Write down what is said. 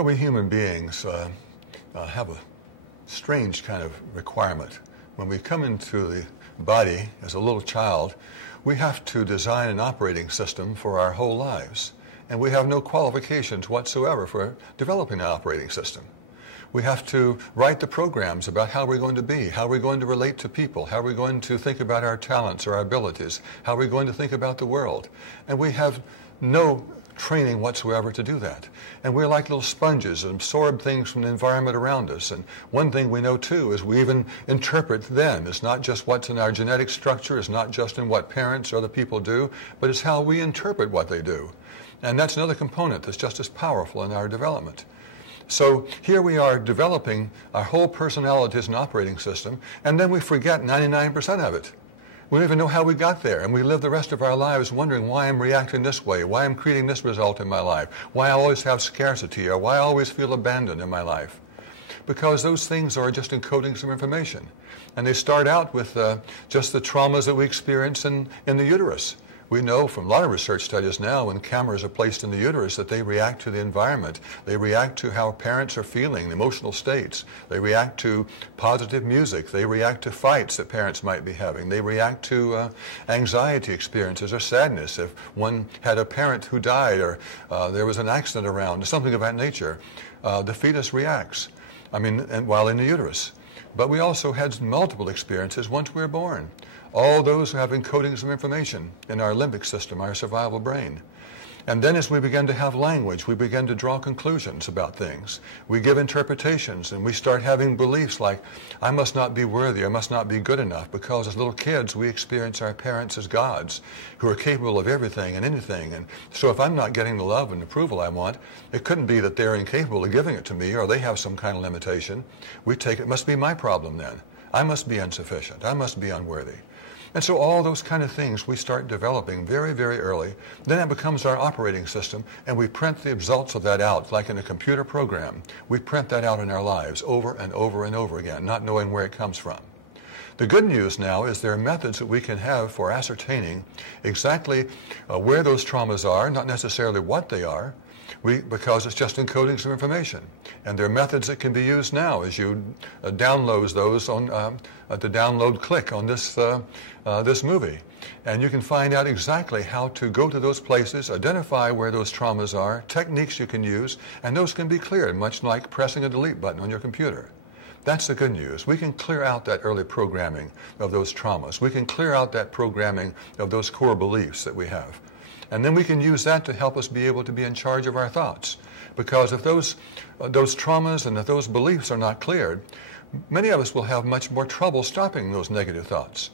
Well, we human beings have a strange kind of requirement. When we come into the body as a little child, we have to design an operating system for our whole lives. And we have no qualifications whatsoever for developing an operating system. We have to write the programs about how we're going to be, how we're going to relate to people, how we're going to think about our talents or our abilities, how we're going to think about the world. And we have no training whatsoever to do that. And we're like little sponges and absorb things from the environment around us. And one thing we know too is we even interpret them. It's not just what's in our genetic structure, it's not just in what parents or other people do, but it's how we interpret what they do. And that's another component that's just as powerful in our development. So here we are developing our whole personality as an operating system, and then we forget 99% of it. We don't even know how we got there, and we live the rest of our lives wondering why I'm reacting this way, why I'm creating this result in my life, why I always have scarcity, or why I always feel abandoned in my life. Because those things are just encoding some information. And they start out with just the traumas that we experience in the uterus. We know from a lot of research studies now when cameras are placed in the uterus that they react to the environment. They react to how parents are feeling, emotional states. They react to positive music. They react to fights that parents might be having. They react to anxiety experiences or sadness. If one had a parent who died or there was an accident around, something of that nature, the fetus reacts, while in the uterus. But we also had multiple experiences once we were born. All those have encodings of information in our limbic system, our survival brain. And then as we begin to have language, we begin to draw conclusions about things. We give interpretations, and we start having beliefs like, I must not be worthy, I must not be good enough, because as little kids we experience our parents as gods who are capable of everything and anything. And so if I'm not getting the love and approval I want, it couldn't be that they're incapable of giving it to me or they have some kind of limitation. We take it must be my problem then. I must be insufficient. I must be unworthy. And so all those kind of things we start developing very, very early. Then it becomes our operating system, and we print the results of that out, like in a computer program. We print that out in our lives over and over and over again, not knowing where it comes from. The good news now is there are methods that we can have for ascertaining exactly where those traumas are, not necessarily what they are, because it's just encoding some information. And there are methods that can be used now as you download those on the download click on this movie. And you can find out exactly how to go to those places, identify where those traumas are, techniques you can use, and those can be cleared, much like pressing a delete button on your computer. That's the good news. We can clear out that early programming of those traumas. We can clear out that programming of those core beliefs that we have. And then we can use that to help us be able to be in charge of our thoughts. Because if those traumas and if those beliefs are not cleared, many of us will have much more trouble stopping those negative thoughts.